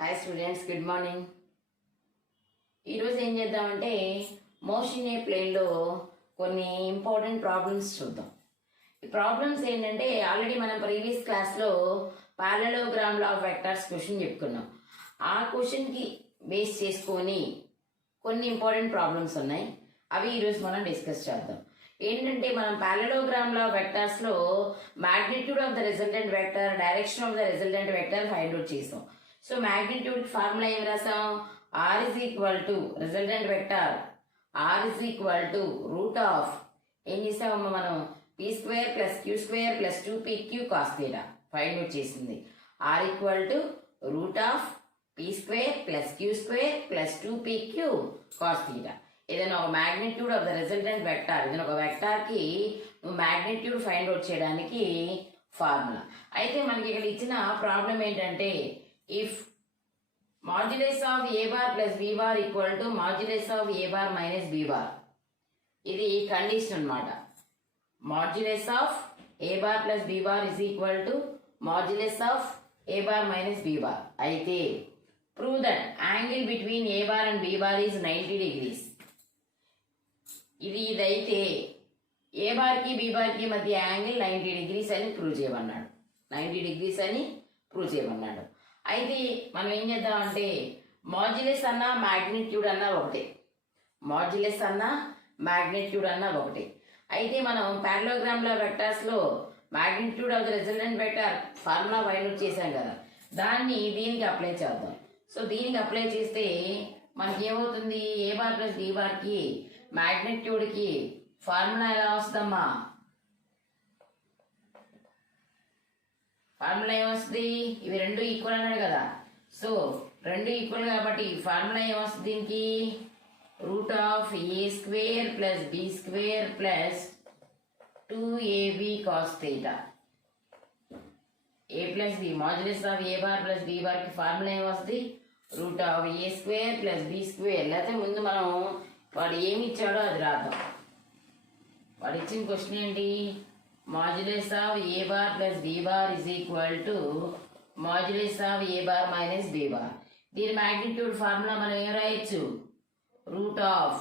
Hi students, good morning. ఈరోజు ఏం చేద్దామంటే మోషన్ ఏ ప్లేన్లో కొన్ని ఇంపార్టెంట్ ప్రాబ్లమ్స్ చూద్దాం. ఈ ప్రాబ్లమ్స్ ఏంటంటే ఆల్రెడీ మనం ప్రీవియస్ క్లాస్లో parallelogram law of vectors question చెప్పుకున్నాం. ఆ క్వశ్చన్కి బేస్ చేసుకొని కొన్ని ఇంపార్టెంట్ ప్రాబ్లమ్స్ ఉన్నాయి. అవి ఈరోజు మనం డిస్కస్ చేద్దాం. ఏంటంటే మనం పారలోగ్రామ్ లా ఆఫ్ వెక్టార్స్లో magnitude of the resultant vector, direction of the resultant vector find out చేసాం. సో మ్యాగ్నిట్యూడ్ ఫార్ములా ఏం రాసాం? R is equal to resultant vector, R is equal to root of ఏం చేసామమ్మా మనం P square plus queue square plus 2pq cos theta find out చేసింది. R equal to root of P square plus queue square plus 2pq cos theta. ఏదైనా ఒక magnitude of the resultant vector, ఏదైనా ఒక వెక్టార్కి నువ్వు magnitude find out చేయడానికి formula. అయితే మనకి ఇక్కడ ఇచ్చిన ప్రాబ్లం ఏంటంటే if modulus of a bar plus b bar equal to modulus of a bar minus b bar, ఇది కండిషన్ అన్నమాట. modulus of a bar plus b bar is equal to modulus of a bar minus b bar. అయితే prove that angle between a bar and b bar is 90 degrees. ఇదైతే ఏ బార్కి B బార్కి మధ్య angle 90 degrees అని prove చేయమన్నాడు. 90 degrees అని prove చేయమన్నాడు. అయితే మనం ఏం చేద్దామంటే మాడ్యులస్ అన్న మ్యాగ్నిట్యూడ్ అన్న ఒకటే, మాడ్యులస్ అన్న మ్యాగ్నిట్యూడ్ అన్న ఒకటే. అయితే మనం పారలోగ్రామ్ లా వెక్టార్స్లో magnitude of the resultant vector formula find out చేశాం కదా, దాన్ని దీనికి అప్లై చేద్దాం. సో దీనికి అప్లై చేస్తే మనకి ఏమవుతుంది? ఏ బార్ ప్లస్ బి బార్కి మ్యాగ్నిట్యూడ్కి ఫార్ములా ఎలా వస్తుందమ్మా? ఫార్ములా ఏమొస్తుంది? ఇవి రెండు ఈక్వల్ అన్నాడు కదా, సో రెండు ఈక్వల్ కాబట్టి ఫార్ములా ఏమొస్తుంది దీనికి? Root of A square plus B square plus 2ab cos theta. A plus B modulus of A bar plus B బార్కి ఫార్ములా ఏమొస్తుంది? Root of A square plus B square. లేకపోతే ముందు మనం వాడు ఏమి ఇచ్చాడో అది రాద్దాం. వాడు ఇచ్చిన క్వశ్చన్ ఏంటి? modulus of a bar plus b bar is equal to modulus of a bar minus b bar. దీని మ్యాగ్నిట్యూడ్ ఫార్ములా మనం ఏం రాయొచ్చు? Root of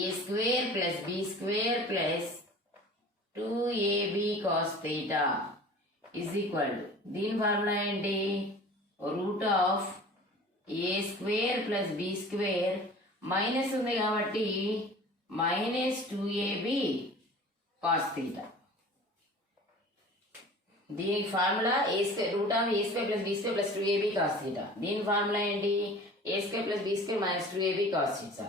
A square plus B square plus 2ab cos theta is equal to, దీని formula ఏంటి? Root of A square plus B square minus ఉంది కాబట్టి minus 2ab cos theta. దీనికి formula A square root of A square plus B square plus 2ab cos theta. దీని formula ఏంటి? A square plus B square minus 2ab cos theta.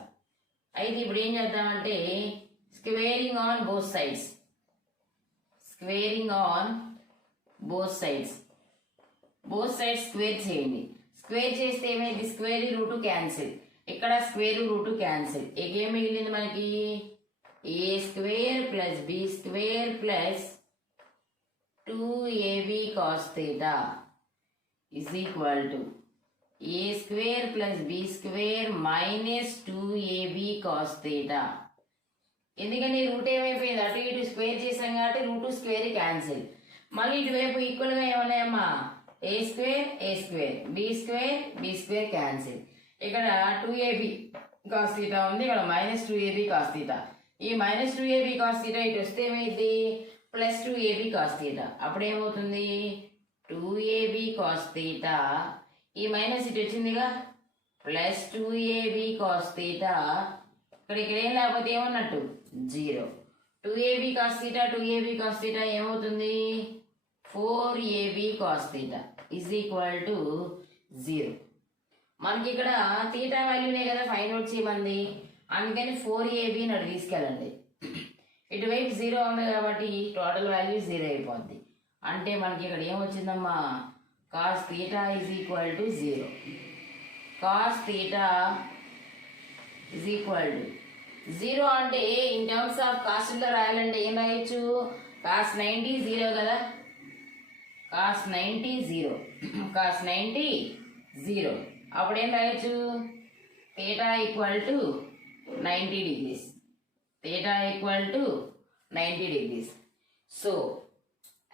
అయితే ఇప్పుడు ఏం చేద్దామంటే squaring on both sides, squaring on both sides, both sides square చేయండి. Square చేస్తే ఏమైంది? Square root cancel, ఇక్కడ స్క్వేర్ రూట్ క్యాన్సిల్. ఏం మిగిలింది మనకి? A square plus B square plus 2ab cos theta is equal to a square plus b square minus 2ab cos theta. ఎందుకని route ఏమైపోయింది? అటు ఇటు స్క్వేర్ చేసాం కాబట్టి రూట్ స్క్వేర్ క్యాన్సిల్. మళ్ళీ ఇటువైపు ఈక్వల్గా ఏమన్నాయమ్మా? A square A square, B square B square cancel. ఇక్కడ 2ab cos theta ఉంది, ఇక్కడ మైనస్ 2ab cos theta. ఈ మైనస్ 2ab cos theta ఇటు వస్తే ఏమైంది? Plus 2ab cos theta. అప్పుడు ఏమవుతుంది? 2ab cos theta. ఈ మైనస్ ఇటు వచ్చిందిగా, ప్లస్ 2ab కాస్ థీటా. ఇక్కడ ఏం లేకపోతే ఏమన్నట్టు? 0. 2ab cos theta 2ab cos theta ఏమవుతుంది? 4ab cos theta is equal to 0. మనకి ఇక్కడ థీటా వాల్యూనే కదా ఫైండ్ అవుట్ చేయమంది, అందుకని 4ab అటు తీసుకెళ్ళండి. ఇటువైపు 0 ఉంది కాబట్టి టోటల్ వాల్యూ 0 అయిపోద్ది. అంటే మనకి ఇక్కడ ఏమొచ్చిందమ్మా? Cos theta is equal to 0. Cos theta is equal to 0 అంటే ఇన్ టర్మ్స్ ఆఫ్ కాస్ట్లో రాయాలంటే ఏం రాయొచ్చు? కాస్ 90 0 కదా, కాస్ 90 0, కాస్ 90 0. అప్పుడు ఏం రాయొచ్చు? Theta equal to 90 degrees. Theta equal to 90 degrees. So,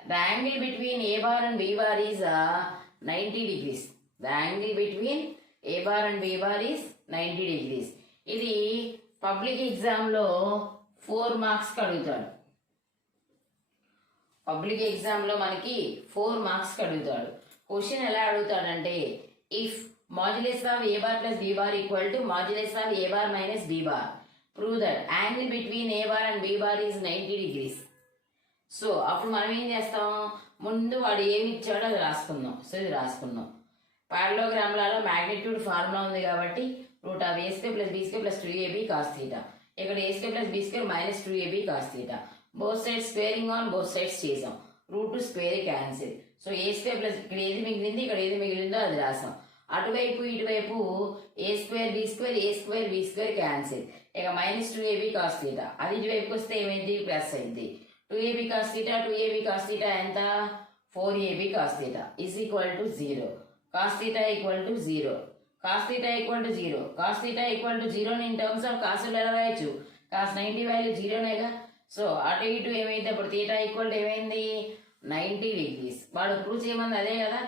the angle between A bar and B bar is 90 degrees. The angle between A bar and B bar is 90 degrees. ఇది public ఎగ్జామ్లో 4 మార్క్స్కి అడుగుతాడు. Public ఎగ్జామ్లో మనకి 4 మార్క్స్కి అడుగుతాడు. Question ఎలా అడుగుతాడంటే, if modulus of A bar plus B bar equal to modulus of A bar minus B bar, prove that angle between A bar and B bar is 90 degrees. So అప్పుడు మనం ఏం చేస్తాం, ముందు వాడు ఏమి ఇచ్చాడో అది రాసుకుందాం. సో ఇది రాసుకుందాం. పారలోగ్రామ్లలో మ్యాగ్నిట్యూడ్ ఫార్ములా ఉంది కాబట్టి root of A square plus B square plus 2ab cos θ. ఇక్కడ A square plus B square minus 2ab cos θ. Both sides squaring on both sides చేసాం. Root square cancel. So A square plus ఇక్కడ ఏది మిగిలింది, ఇక్కడ ఏది మిగిలిందో అది రాసాం. అటువైపు ఇటువైపు A square B square A square B square cancel. ఇక మైనస్ 2ab cos θ. అది ఇటువైపుకి వస్తే ఏమైంది, ప్లస్ అయింది. 2ab cos θ 2ab cos θ ఎంత, 4ab cos θ is equal to 0. cos θ equal to 0. cos θ equal to 0. cos θ equal to 0 in terms of cos ఎలా రాయొచ్చు, cos 90 value 0నేగా. So అటు ఇటు ఏమైంది, అప్పుడు θ ఈక్వల్ టు ఏమైంది, 90 degrees. వాడు ప్రూవ్ చేయమని అదే కదా,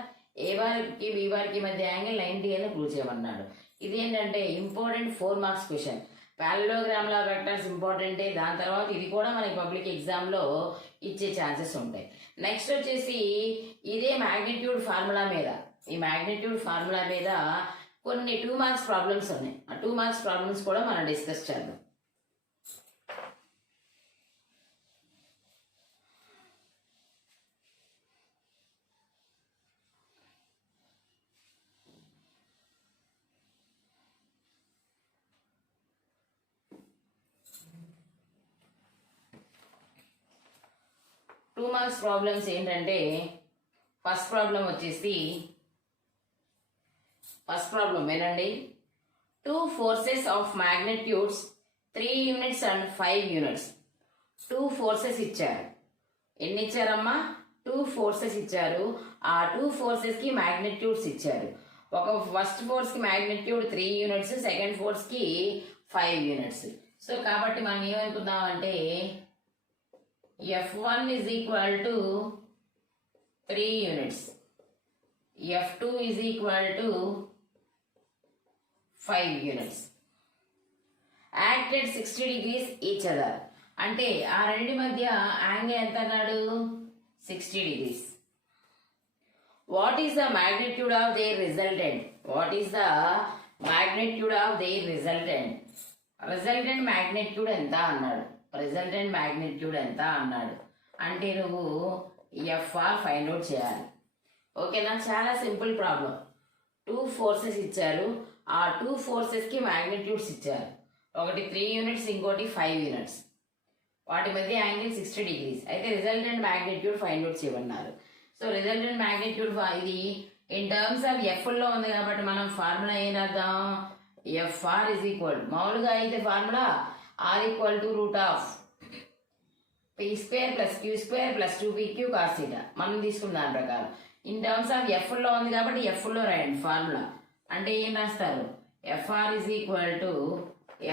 ఏ బార్కి బి బార్కి మధ్య యాంగిల్ 90 అని ప్రూవ్ చేయమన్నాడు. ఇదేంటంటే ఇంపార్టెంట్ 4 మార్క్స్ క్వశ్చన్. పారలోగ్రామ్ లా వెక్టర్స్ ఇంపార్టెంటే. దాని తర్వాత ఇది కూడా మనకి పబ్లిక్ ఎగ్జామ్లో ఇచ్చే ఛాన్సెస్ ఉంటాయి. నెక్స్ట్ వచ్చేసి ఇదే మ్యాగ్నిట్యూడ్ ఫార్ములా మీద, ఈ మ్యాగ్నిట్యూడ్ ఫార్ములా మీద కొన్ని 2 మార్క్స్ ప్రాబ్లమ్స్ ఉన్నాయి. ఆ 2 మార్క్స్ ప్రాబ్లమ్స్ కూడా మనం డిస్కస్ చేద్దాం. టూ మార్క్స్ ప్రాబ్లమ్స్ ఏంటంటే, ఫస్ట్ ప్రాబ్లం వచ్చేసి, ఫస్ట్ ప్రాబ్లం వినండి. 2 forces of magnitudes 3 units and 5 units. 2 forces ఇచ్చారు. ఎన్ని ఇచ్చారమ్మా, 2 forces ఇచ్చారు. ఆ 2 forces కి magnitudes ఇచ్చారు. ఒక ఫస్ట్ ఫోర్స్ కి magnitude 3 units, సెకండ్ ఫోర్స్ కి 5 units. సో కాబట్టి మనం ఏమనుకుందాం అంటే, F1 is equal to 3 units. F2 is equal to 5 units. Act at 60 degrees each other. అంటే ఆ రెండు మధ్య యాంగిల్ ఎంత అన్నాడు, 60 degrees. What is the magnitude of their resultant? What is the magnitude of their resultant? Resultant magnitude ఎంత అన్నాడు, resultant magnitude ఎంత అన్నాడు. అంటే నువ్వు ఎఫ్ఆర్ ఫైండ్ అవుట్ చేయాలి. ఓకేనా, చాలా సింపుల్ ప్రాబ్లం. 2 ఫోర్సెస్ ఇచ్చారు. ఆ 2 ఫోర్సెస్కి మ్యాగ్నిట్యూడ్స్ ఇచ్చారు. ఒకటి 3 units, ఇంకోటి 5 units. వాటి మధ్య యాంగిల్ 60 degrees. అయితే రిజల్టెంట్ మ్యాగ్నిట్యూడ్ ఫైండ్ అవుట్ చేయమన్నారు. సో రిజల్టెంట్ మ్యాగ్నిట్యూడ్ ఇది ఇన్ టర్మ్స్ ఆఫ్ ఎఫ్లో ఉంది కాబట్టి మనం ఫార్ములా ఏం రాద్దాం, ఎఫ్ఆర్ ఇజ్ ఈక్వల్, మామూలుగా అయితే formula R equal to root of P square plus queue square plus 2pq cos θ. మనం తీసుకున్న దాని ప్రకారం ఇన్ టర్మ్స్ ఆఫ్ ఎఫ్లో ఉంది కాబట్టి ఎఫ్లో రాయండి ఫార్ములా. అంటే ఏం రాస్తారు, FR is equal to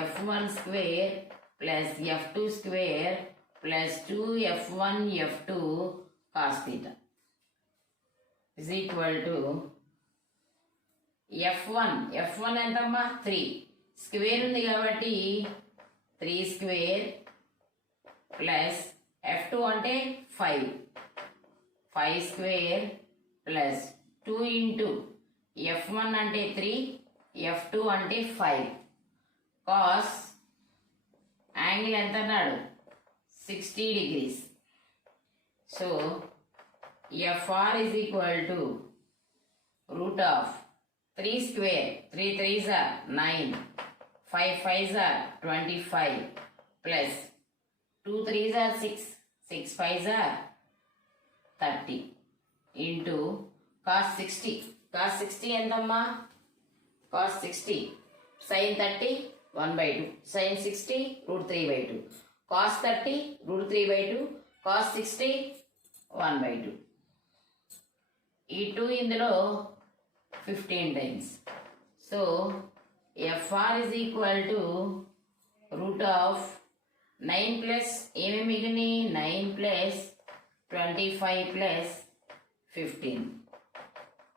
f1 square plus f2 square plus 2f1 f2 cos θ is equal to f1 ఎంతమ్మా 3, స్క్వేర్ ఉంది కాబట్టి 3 స్క్వేర్ ప్లస్ f2 అంటే 5 స్క్వేర్ ప్లస్ 2 ఇంటూ f1 అంటే 3 f2 అంటే 5 కాస్ యాంగిల్ ఎంత అన్నాడు 60 degrees. So FR is equal to root of 3 square 3 3s are 9, 5 5s are 25 plus 2 3s are 6, 6 5s are 30 into cos 60. cos 60 ఎంతమ్మా, cos 60 sin 30 1/2, sin 60 √3/2, cos 30 √3/2, cos 60 1/2. ఈ 2 ఇందులో 15 times. So FR is equal to root of 9 plus ఏమేమి మిగిలినాయి, 9 plus 25 plus 15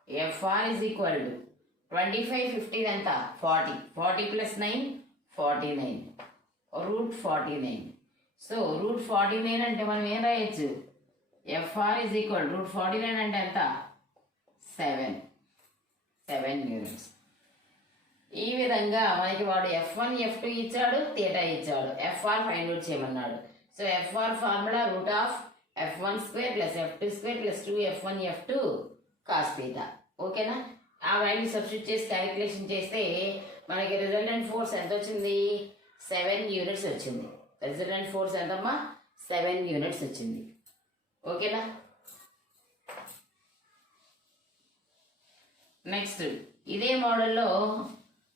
FR is equal to 25 50 ఎంత 40 40 plus 9 49 route 49. So root 49 అంటే మనం ఏం రాయొచ్చు FR is equal రూట్ 49 అంటే ఎంత 7 యూనిట్స్. ఈ విధంగా మనకి వాడు F1 F2 ఇచ్చాడు, తీటా ఇచ్చాడు, FR ఫైండ్ అవుట్ చేయమన్నాడు. So FR formula root of F1 square plus F2 square plus 2 F1 F2 cos theta. ఓకేనా? ఆ వాల్యూ సబ్స్టిట్యూట్ చేసి క్యాలిక్యులేషన్ చేస్తే మనకి రిజల్టెంట్ ఫోర్స్ ఎంత వచ్చింది 7 యూనిట్స్ వచ్చింది. రిజల్టెంట్ ఫోర్స్ ఎంతమ్మా 7 యూనిట్స్ వచ్చింది. ఓకేనా? నెక్స్ట్ ఇదే మోడల్లో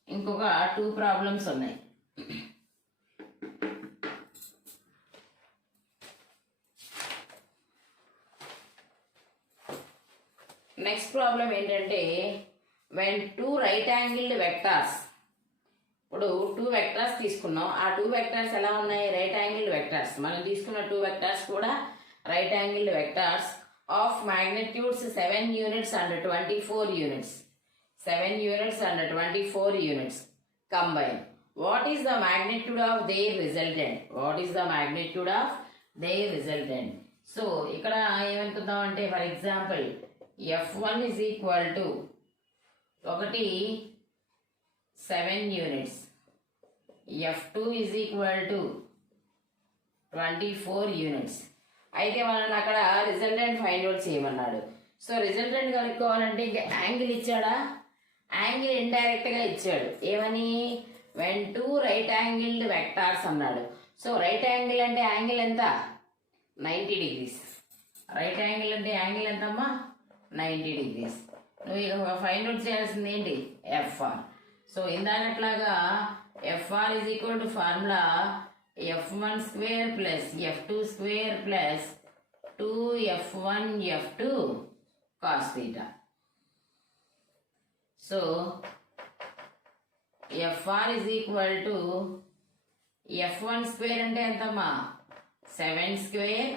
ఇంకొక 2 ప్రాబ్లమ్స్ ఉన్నాయి. నెక్స్ట్ ప్రాబ్లం ఏంటంటే when 2 రైట్ యాంగిల్డ్ వెక్టార్స్, ఇప్పుడు 2 వెక్టార్స్ తీసుకున్నాం. ఆ 2 వెక్టార్స్ ఎలా ఉన్నాయి రైట్ యాంగిల్డ్ వెక్టార్స్. మనం తీసుకున్న 2 వెక్టార్స్ కూడా right angled vectors of magnitudes 7 units and 24 units. 7 units and 24 units combine. What is the magnitude of their resultant? What is the magnitude of their resultant? So ఇక్కడ ఏమనుకుందాం అంటే for example F1 is equal to 7 units, F2 is equal to 24 units. అయితే మనల్ని అక్కడ resultant find out చేయమన్నాడు. So resultant కనుక్కోవాలంటే ఇంకా angle ఇచ్చాడా? Angle ఇండైరెక్ట్గా ఇచ్చాడు. ఏమని when 2 రైట్ యాంగిల్డ్ వెక్టార్స్ అన్నాడు. సో రైట్ యాంగిల్ అంటే యాంగిల్ ఎంత 90 డిగ్రీస్. రైట్ యాంగిల్ అంటే యాంగిల్ ఎంతమ్మా 90 డిగ్రీస్. నువ్వు ఇక ఫైండ్ అవుట్ చేయాల్సింది ఏంటి FR. సో ఇందాకట్లాగా FR is equal to formula F1 square plus F2 square plus 2F1 F2 cos theta. So FR is equal to F1 square అంటే ఎంతమ్మా 7 square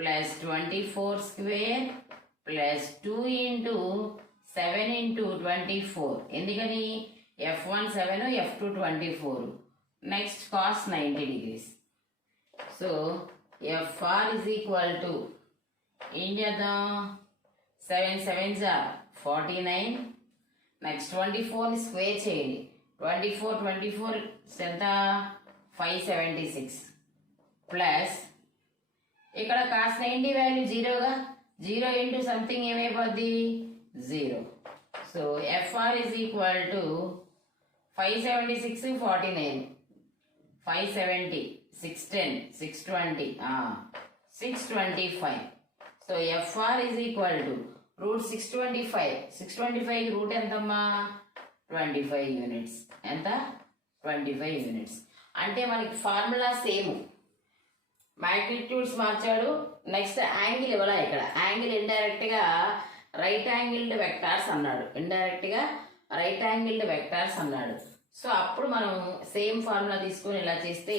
plus 24 square plus 2 into 7 into 24. ఎందుకని F1 7 F2 24. Next cos 90 degrees. So FR is equal to ఏం చేద్దాం 7 7s are 49. Next 24ని square చేయండి. 24 ఎంత 576 plus ఇక్కడ cos 90 value జీరోగా, 0 into something ఏమైపోద్ది 0. So FR is equal to 576 49 570 610 620 625. So FR is equal to root 625 root ఎంతమ్మా 25 units. ఎంత 25 units. అంటే మనకి ఫార్ములా సేమ్, మ్యాగ్నిట్యూడ్స్ మార్చాడు. నెక్స్ట్ యాంగిల్ ఇవ్వాలా, ఇక్కడ యాంగిల్ ఇండైరెక్ట్గా రైట్ యాంగిల్డ్ వెక్టార్స్ అన్నాడు. ఇండైరెక్ట్గా రైట్ యాంగిల్డ్ వెక్టార్స్ అన్నాడు. సో అప్పుడు మనం సేమ్ ఫార్ములా తీసుకొని ఇలా చేస్తే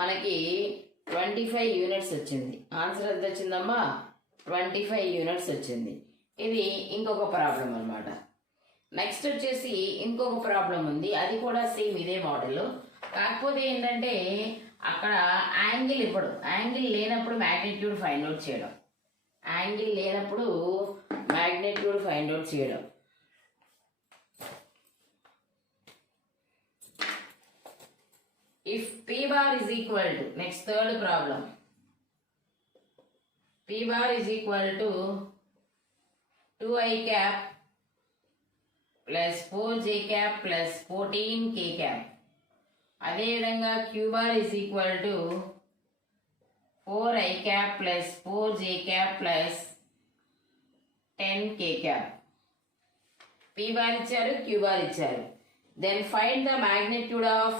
మనకి 25 యూనిట్స్ వచ్చింది. ఆన్సర్ ఎంత వచ్చిందమ్మా 25 యూనిట్స్ వచ్చింది. ఇది ఇంకొక ప్రాబ్లం అనమాట. నెక్స్ట్ వచ్చేసి ఇంకొక ప్రాబ్లం ఉంది, అది కూడా సేమ్ ఇదే మోడల్. కాకపోతే ఏంటంటే అక్కడ యాంగిల్ ఇప్పుడు యాంగిల్ లేనప్పుడు మ్యాగ్నిట్యూడ్ ఫైండ్ అవుట్ చేయడం. యాంగిల్ లేనప్పుడు మ్యాగ్నిట్యూడ్ ఫైండ్ అవుట్ చేయడం. If P bar is equal to, next third problem, P bar is equal to 2i cap plus 4j cap plus 14k cap. అదేవిధంగా Q bar is equal to 4i cap plus 4j cap plus 10k cap. P bar ఇచ్చారు, Q bar ఇచ్చారు. Then find the magnitude of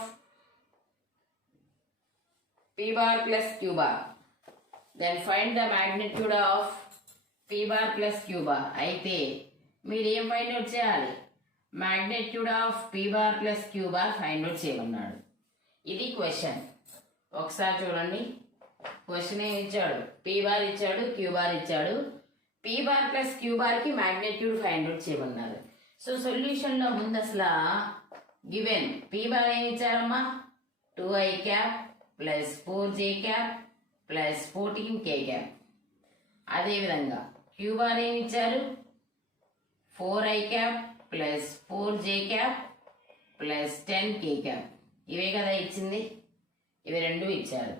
P bar plus Q bar. Then find the magnitude of P bar plus Q bar. అయితే మీరు ఏం find out చేయాలి, magnitude of P bar plus Q bar find out చేయమన్నాడు. ఇది question. ఒకసారి చూడండి, question ఏం ఇచ్చాడు, P bar ఇచ్చాడు, Q bar ఇచ్చాడు. P P bar plus queue బార్కి మ్యాగ్నిట్యూడ్ ఫైండ్ అవుట్ చేయమన్నారు. సో సొల్యూషన్లో ముందు అసలు గివెన్ పీ బార్ ఏమి ఇచ్చారమ్మా 2i cap plus 4j cap plus 14k cap. అదేవిధంగా క్యూ బార్ ఏమి ఇచ్చారు 4i cap plus 4j cap plus 10k cap. ఇవే కదా ఇచ్చింది, ఇవి రెండు ఇచ్చారు.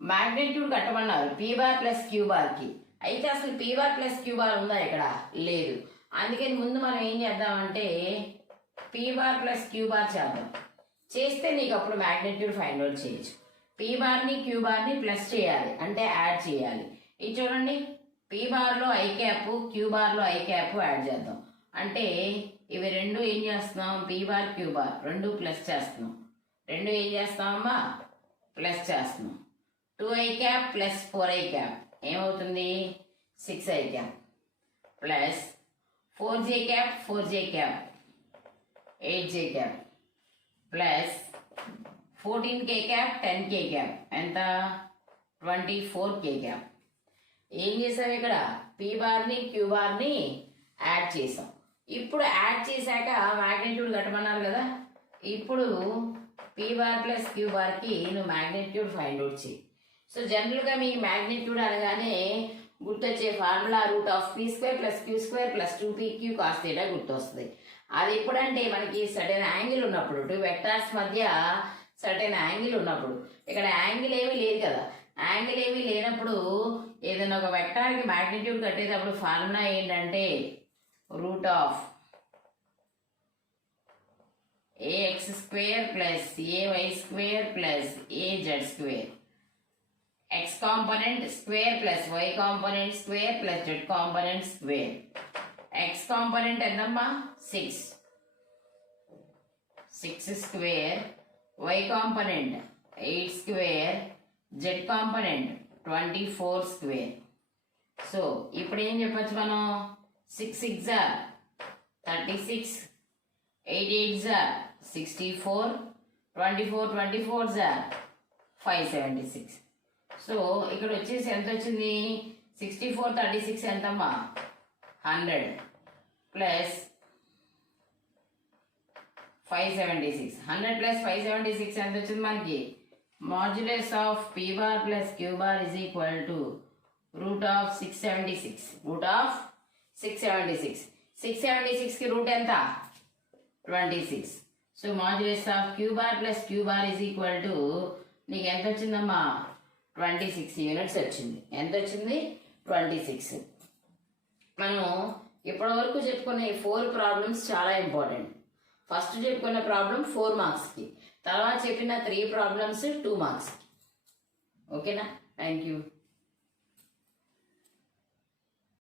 మ్యాగ్నిట్యూడ్ కట్టమన్నారు పీ బార్ ప్లస్ క్యూ బార్కి. అయితే అసలు P bar plus Q bar ఉందా ఇక్కడ? లేదు. అందుకని ముందు మనం ఏం చేద్దామంటే P bar plus Q bar చేద్దాం. చేస్తే నీకు అప్పుడు మ్యాగ్నిట్యూడ్ ఫైండ్ అవుట్ చేయొచ్చు. పీ బార్ని క్యూ బార్ని ప్లస్ చేయాలి అంటే యాడ్ చేయాలి. ఇది చూడండి, పీ బార్లో ఐ క్యాప్ క్యూ బార్లో ఐ క్యాప్ యాడ్ చేద్దాం. అంటే ఇవి రెండు ఏం చేస్తున్నాం, పీ బార్ క్యూ బార్ రెండు ప్లస్ చేస్తున్నాం. రెండు ఏం చేస్తామమ్మా ప్లస్ చేస్తున్నాం. 2i cap plus 4i cap ఏమవుతుంది 6i cap plus 4j cap 4j cap 8j cap plus 14k cap 10k cap ఎంత 24k క్యాప్. ఏం చేసాం ఇక్కడ పీ బార్ని క్యూ బార్ని యాడ్ చేసాం. ఇప్పుడు యాడ్ చేశాక మ్యాగ్నిట్యూడ్ కట్టమన్నారు కదా. ఇప్పుడు పీ బార్ ప్లస్ క్యూ బార్కి నువ్వు మ్యాగ్నిట్యూడ్ ఫైండ్ అవుట్ చేయి. సో జనరల్గా మీకు మ్యాగ్నిట్యూడ్ అనగానే గుర్తొచ్చే formula root of P square plus queue square plus 2pq cos theta గుర్తొస్తుంది. అది ఎప్పుడంటే మనకి సర్టెన్ యాంగిల్ ఉన్నప్పుడు, టూ వెక్టార్స్ మధ్య సర్టెన్ యాంగిల్ ఉన్నప్పుడు. ఇక్కడ యాంగిల్ ఏమీ లేదు కదా. యాంగిల్ ఏమీ లేనప్పుడు ఏదైనా ఒక వెక్టార్కి మ్యాగ్నిట్యూడ్ కట్టేటప్పుడు ఫార్ములా ఏంటంటే root of ax square plus ay square plus az square, x component square plus y component square plus z component square. x component ఎంతమ్మా 6 square, y component 8 square, z component 24 square. So ఇప్పుడు ఏం చెప్పచ్చు మనం 6 6 36, 8 8 64, 24 24 576. So ఇక్కడ వచ్చేసి ఎంత వచ్చింది 64 36 ఎంతమ్మా 100 ప్లస్ 576. 100 ప్లస్ 576 ఎంత వచ్చింది మనకి modulus of P bar plus Q bar is equal to root of 676. Root of 676. 676కి రూట్ ఎంత 26. So modulus of Q bar plus Q bar is equal to నీకు ఎంత వచ్చిందమ్మా 26 యూనిట్స్ వచ్చింది. ఎంత వచ్చింది 26. మనం ఇప్పటివరకు చెప్పుకునే 4 ప్రాబ్లమ్స్ చాలా ఇంపార్టెంట్. ఫస్ట్ చెప్పుకున్న ప్రాబ్లం 4 మార్క్స్కి, తర్వాత చెప్పిన 3 ప్రాబ్లమ్స్ 2 మార్క్స్కి. ఓకేనా? Thank you.